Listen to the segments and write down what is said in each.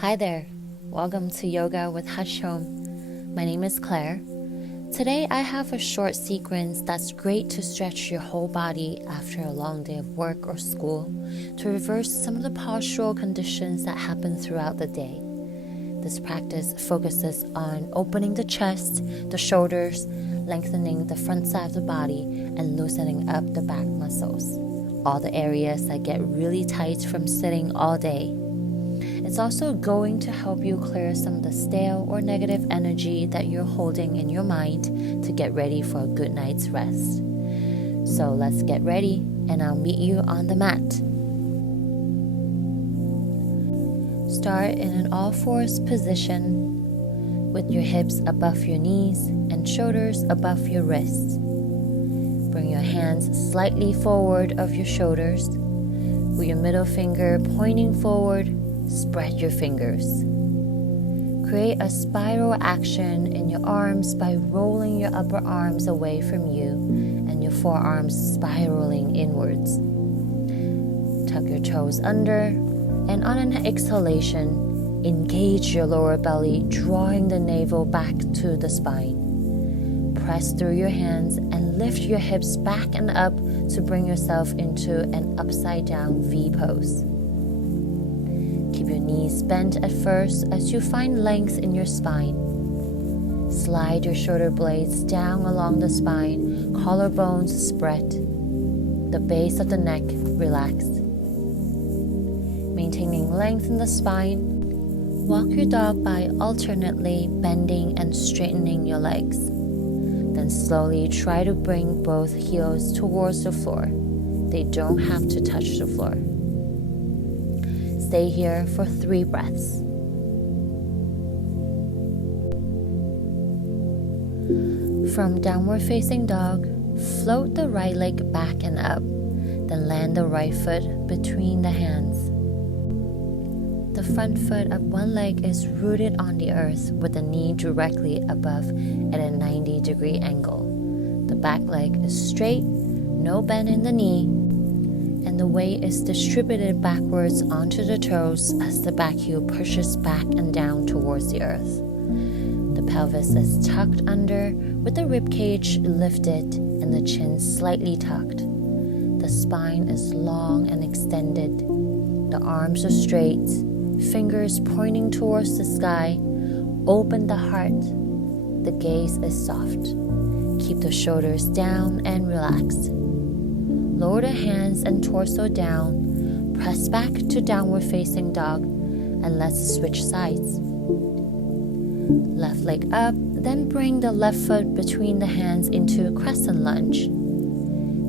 Hi there, welcome to Yoga with Hush Home. My name is Claire. Today I have a short sequence that's great to stretch your whole body after a long day of work or school to reverse some of the postural conditions that happen throughout the day. This practice focuses on opening the chest, the shoulders, lengthening the front side of the body, and loosening up the back muscles, all the areas that get really tight from sitting all day. It's also going to help you clear some of the stale or negative energy that you're holding in your mind to get ready for a good night's rest. So let's get ready, and I'll meet you on the mat. Start in an all-fours position with your hips above your knees and shoulders above your wrists. Bring your hands slightly forward of your shoulders. With your middle finger pointing forward, spread your fingers. Create a spiral action in your arms by rolling your upper arms away from you and your forearms spiraling inwards. Tuck your toes under, and on an exhalation, engage your lower belly, drawing the navel back to the spine. Press through your hands and lift your hips back and up to bring yourself into an upside down V pose. Keep your knees bent at first as you find length in your spine. Slide your shoulder blades down along the spine, collarbones spread, the base of the neck relaxed. Maintaining length in the spine, walk your dog by alternately bending and straightening your legs. Then slowly try to bring both heels towards the floor. They don't have to touch the floor. Stay here for 3 breaths. From downward facing dog, float the right leg back and up, then land the right foot between the hands. The front foot of one leg is rooted on the earth with the knee directly above at a 90-degree angle. The back leg is straight, no bend in the knee, and the weight is distributed backwards onto the toes as the back heel pushes back and down towards the earth. The pelvis is tucked under with the rib cage lifted and the chin slightly tucked. The spine is long and extended. The arms are straight, fingers pointing towards the sky. Open the heart. The gaze is soft. Keep the shoulders down and relaxed. Lower the hands and torso down. Press back to downward facing dog, and let's switch sides. Left leg up, then bring the left foot between the hands into Crescent lunge.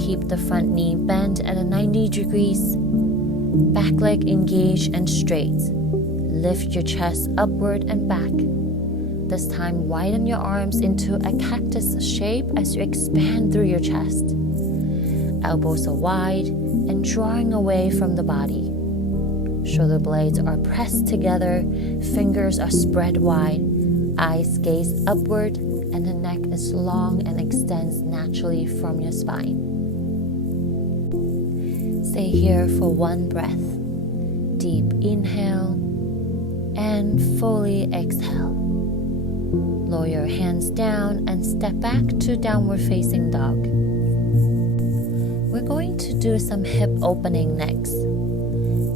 Keep the front knee bent at a 90 degrees. Back leg engaged and straight. Lift your chest upward and back. This time widen your arms into a cactus shape as you expand through your chest. Elbows are wide and drawing away from the body. Shoulder blades are pressed together, fingers are spread wide, eyes gaze upward, and the neck is long and extends naturally from your spine. Stay here for 1 breath. Deep inhale and fully exhale. Lower your hands down and step back to downward facing dog. We're going to do some hip opening next.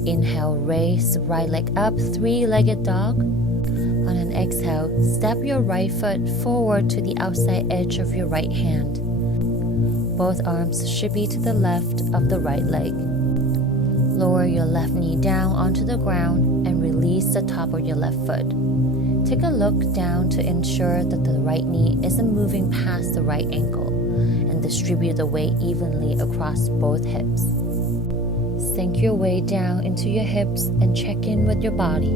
Inhale, raise right leg up, 3-legged dog. On an exhale, step your right foot forward to the outside edge of your right hand. Both arms should be to the left of the right leg. Lower your left knee down onto the ground and release the top of your left foot. Take a look down to ensure that the right knee isn't moving past the right ankle, and distribute the weight evenly across both hips. Sink your weight down into your hips and check in with your body.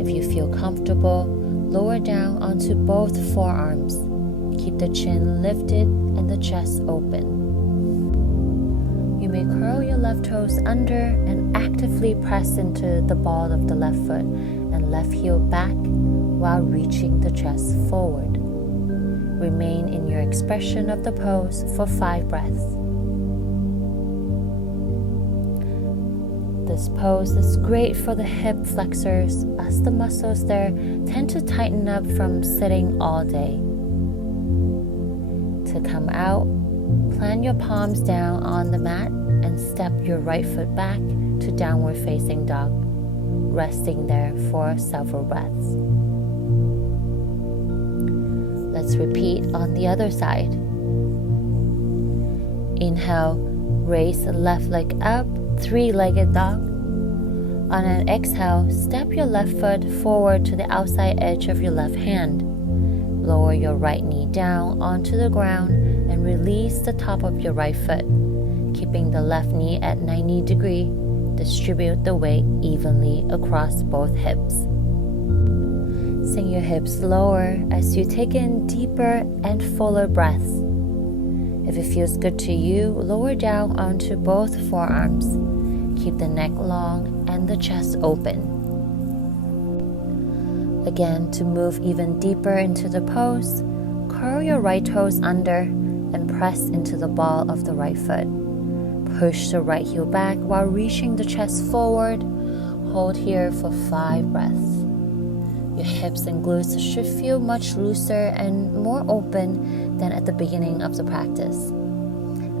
If you feel comfortable, lower down onto both forearms. Keep the chin lifted and the chest open. You may curl your left toes under and actively press into the ball of the left foot and left heel back while reaching the chest forward. Remain in your expression of the pose for 5 breaths. The This pose is great for the hip flexors as the muscles there tend to tighten up from sitting all day. To come out, plant your palms down on the mat and step your right foot back to downward facing dog, resting there for several breaths. Let's repeat on the other side. Inhale, raise the left leg up, three-legged dog. On an exhale, step your left foot forward to the outside edge of your left hand. Lower your right knee down onto the ground and release the top of your right foot, keeping the left knee at 90 degrees. Distribute the weight evenly across both hips. Sink your hips lower as you take in deeper and fuller breaths. If it feels good to you, lower down onto both forearms. Keep the neck long and the chest open. Again, to move even deeper into the pose, curl your right toes under and press into the ball of the right foot. Push the right heel back while reaching the chest forward. Hold here for 5 breaths. Your hips and glutes should feel much looser and more open than at the beginning of the practice.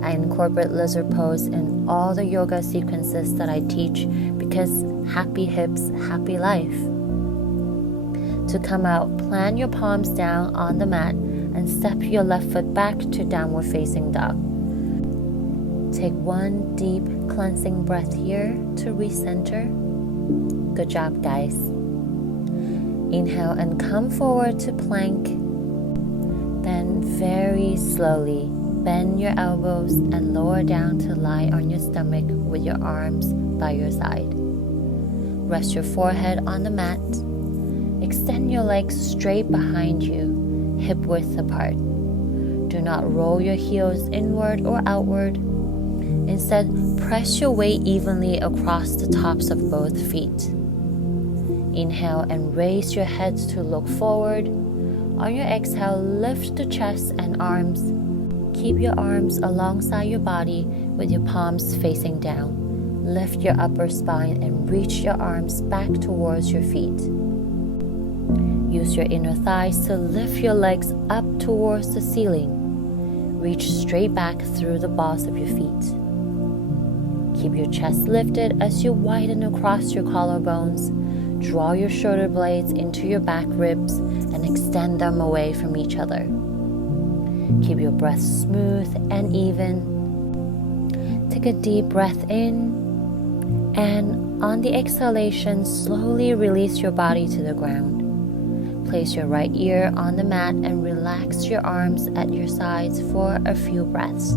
I incorporate lizard pose in all the yoga sequences that I teach because happy hips, happy life. To come out, plant your palms down on the mat and step your left foot back to downward facing dog. Take one deep cleansing breath here to recenter. Good job, guys. Inhale and come forward to plank. Then very slowly bend your elbows and lower down to lie on your stomach with your arms by your side. Rest your forehead on the mat. Extend your legs straight behind you, hip width apart. Do not roll your heels inward or outward. Instead, press your weight evenly across the tops of both feet. Inhale and raise your head to look forward. On your exhale, lift the chest and arms. Keep your arms alongside your body with your palms facing down. Lift your upper spine and reach your arms back towards your feet. Use your inner thighs to lift your legs up towards the ceiling. Reach straight back through the balls of your feet. Keep your chest lifted as you widen across your collarbones. Draw your shoulder blades into your back ribs and extend them away from each other. Keep your breath smooth and even. Take a deep breath in, and on the exhalation, slowly release your body to the ground. Place your right ear on the mat and relax your arms at your sides for a few breaths.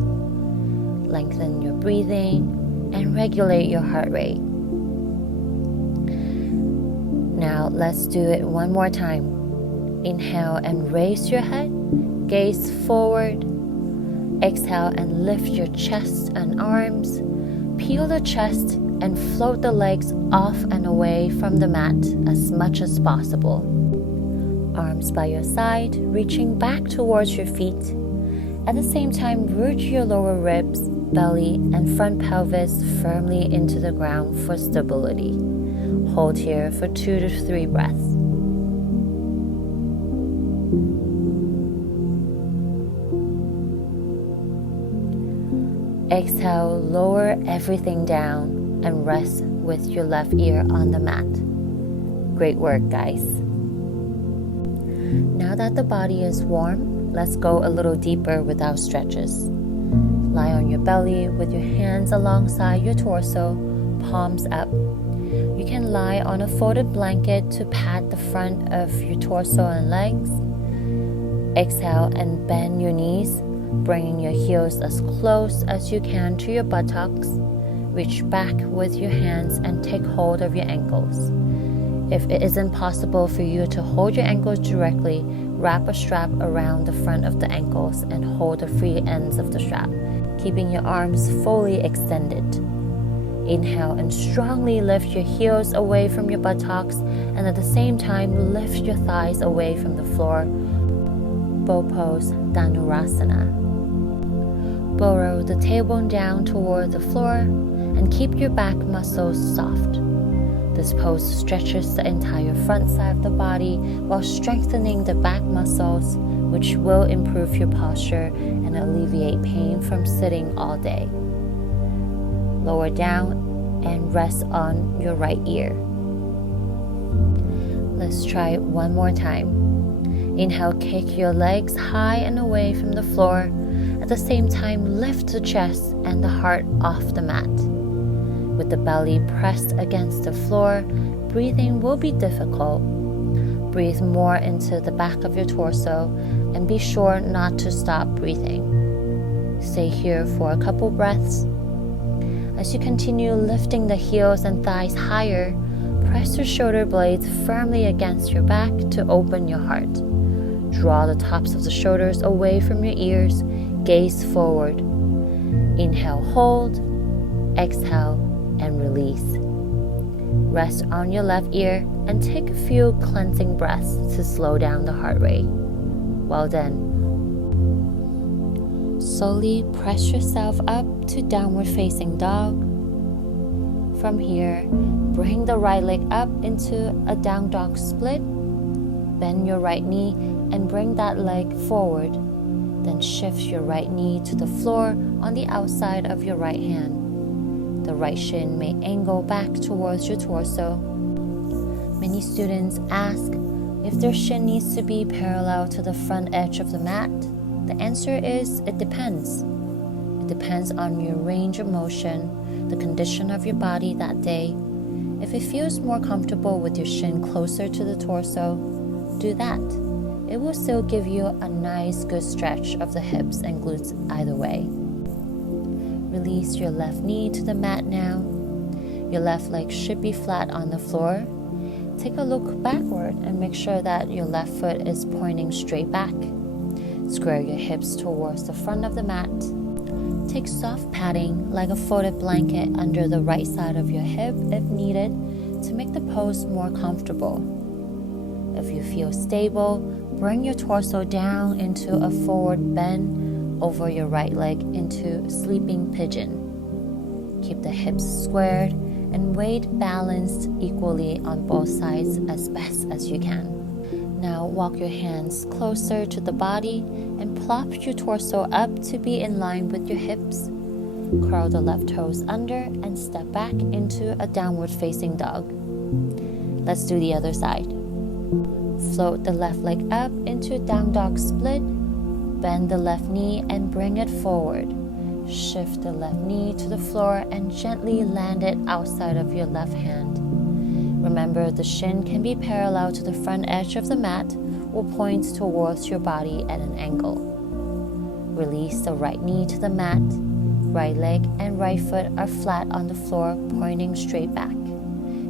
Lengthen your breathing and regulate your heart rate. Now let's do it one more time. Inhale and raise your head, gaze forward. Exhale and lift your chest and arms. Peel the chest and float the legs off and away from the mat as much as possible. Arms by your side, reaching back towards your feet. At the same time, root your lower ribs, belly, and front pelvis firmly into the ground for stability. Hold here for 2 to 3 breaths. Exhale, lower everything down and rest with your left ear on the mat. Great work, guys. Now that the body is warm, let's go a little deeper with our stretches. Lie on your belly with your hands alongside your torso, palms up. You can lie on a folded blanket to pat the front of your torso and legs. Exhale and bend your knees, bringing your heels as close as you can to your buttocks. Reach back with your hands and take hold of your ankles. If it isn't possible for you to hold your ankles directly, wrap a strap around the front of the ankles and hold the free ends of the strap, keeping your arms fully extended. Inhale and strongly lift your heels away from your buttocks, and at the same time lift your thighs away from the floor. Bow pose, Dhanurasana. Burrow the tailbone down toward the floor and keep your back muscles soft. This pose stretches the entire front side of the body while strengthening the back muscles, which will improve your posture and alleviate pain from sitting all day. Lower down and rest on your right ear. Let's try it one more time. Inhale, kick your legs high and away from the floor. At the same time, lift the chest and the heart off the mat. With the belly pressed against the floor, breathing will be difficult. Breathe more into the back of your torso and be sure not to stop breathing. Stay here for a couple breaths. As you continue lifting the heels and thighs higher, press your shoulder blades firmly against your back to open your heart. Draw the tops of the shoulders away from your ears, gaze forward. Inhale, hold, exhale, and release. Rest on your left ear and take a few cleansing breaths to slow down the heart rate. Well done. Slowly press yourself up to downward facing dog. From here, bring the right leg up into a down dog split. Bend your right knee and bring that leg forward. Then shift your right knee to the floor on the outside of your right hand. The right shin may angle back towards your torso. Many students ask if their shin needs to be parallel to the front edge of the mat. The answer is it depends. It depends on your range of motion, the condition of your body that day. If it feels more comfortable with your shin closer to the torso, do that. It will still give you a nice good stretch of the hips and glutes either way. Release your left knee to the mat now. Your left leg should be flat on the floor. Take a look backward and make sure that your left foot is pointing straight back. Square your hips towards the front of the mat. Take soft padding like a folded blanket under the right side of your hip if needed to make the pose more comfortable. If you feel stable, bring your torso down into a forward bend over your right leg into sleeping pigeon. Keep the hips squared and weight balanced equally on both sides as best as you can. Now walk your hands closer to the body and plop your torso up to be in line with your hips. Curl the left toes under and step back into a downward facing dog. Let's do the other side. Float the left leg up into down dog split. Bend the left knee and bring it forward. Shift the left knee to the floor and gently land it outside of your left hand. Remember, the shin can be parallel to the front edge of the mat or points towards your body at an angle. Release the right knee to the mat. Right leg and right foot are flat on the floor, pointing straight back.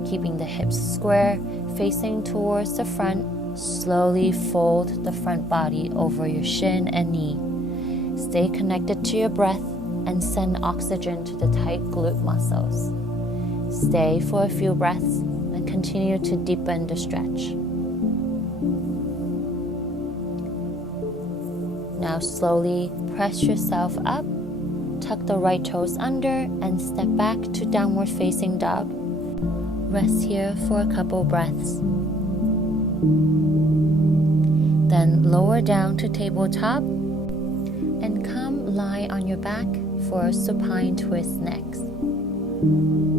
Keeping the hips square, facing towards the front, slowly fold the front body over your shin and knee. Stay connected to your breath and send oxygen to the tight glute muscles. Stay for a few breaths and continue to deepen the stretch. Now slowly press yourself up, tuck the right toes under and step back to downward facing dog. Rest here for a couple breaths. Then lower down to tabletop and come lie on your back for a supine twist next.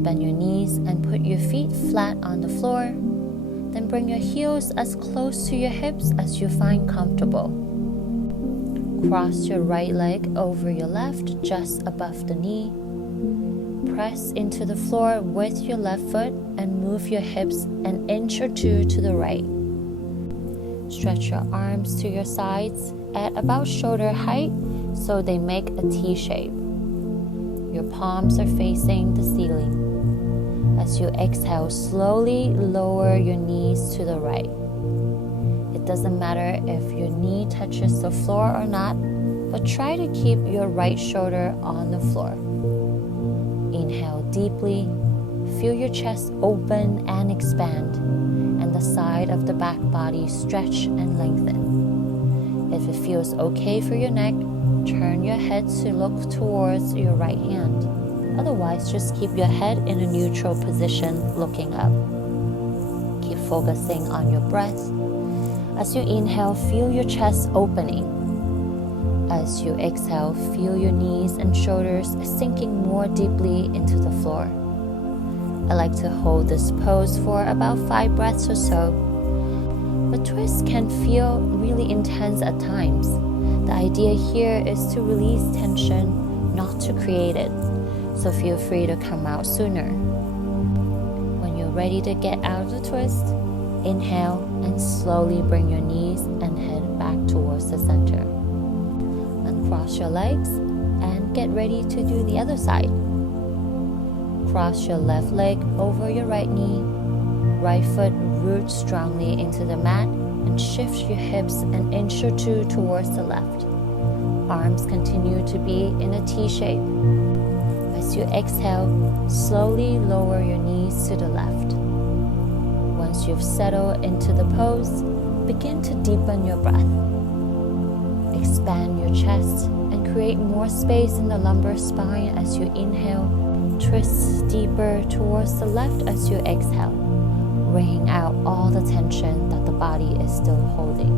Bend your knees and put your feet flat on the floor. Then bring your heels as close to your hips as you find comfortable. Cross your right leg over your left just above the knee. Press into the floor with your left foot and move your hips an inch or two to the right. Stretch your arms to your sides at about shoulder height so they make a T shape. Your palms are facing the ceiling. As you exhale, slowly lower your knees to the right. It doesn't matter if your knee touches the floor or not, but try to keep your right shoulder on the floor. Inhale deeply, feel your chest open and expand, and the side of the back body stretch and lengthen. If it feels okay for your neck, turn your head to look towards your right hand. Otherwise, just keep your head in a neutral position, looking up. Keep focusing on your breath. As you inhale, feel your chest opening. As you exhale, feel your knees and shoulders sinking more deeply into the floor. I like to hold this pose for about 5 breaths or so. But twists can feel really intense at times. The idea here is to release tension, not to create it. So feel free to come out sooner. When you're ready to get out of the twist, inhale and slowly bring your knees and head back towards the center. Uncross your legs and get ready to do the other side. Cross your left leg over your right knee. Right foot roots strongly into the mat and shift your hips an inch or 2 towards the left. Arms continue to be in a T shape. As you exhale, slowly lower your knees to the left. Once you've settled into the pose, begin to deepen your breath. Expand your chest and create more space in the lumbar spine as you inhale. Twist deeper towards the left as you exhale, wringing out all the tension that the body is still holding.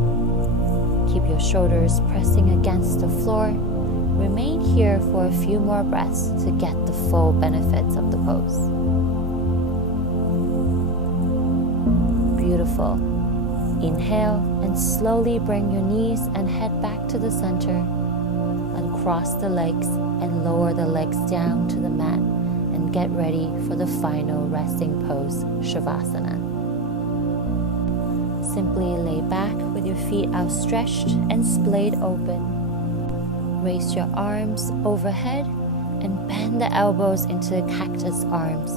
Keep your shoulders pressing against the floor. Remain here for a few more breaths to get the full benefits of the pose. Beautiful. Inhale and slowly bring your knees and head back to the center. Uncross the legs and lower the legs down to the mat and get ready for the final resting pose, Savasana. Simply lay back with your feet outstretched and splayed open. Raise your arms overhead and bend the elbows into cactus arms,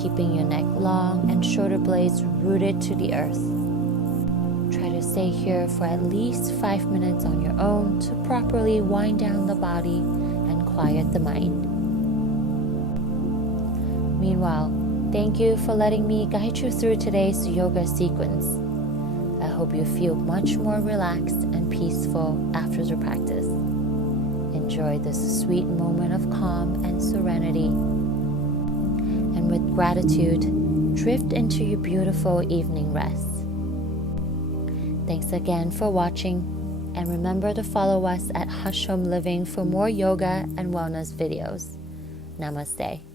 keeping your neck long and shoulder blades rooted to the earth. Try to stay here for at least 5 minutes on your own to properly wind down the body and quiet the mind. Meanwhile, thank you for letting me guide you through today's yoga sequence. I hope you feel much more relaxed and peaceful after the practice. Enjoy this sweet moment of calm and serenity. And with gratitude, drift into your beautiful evening rest. Thanks again for watching, and remember to follow us at Hush Home Living for more yoga and wellness videos. Namaste.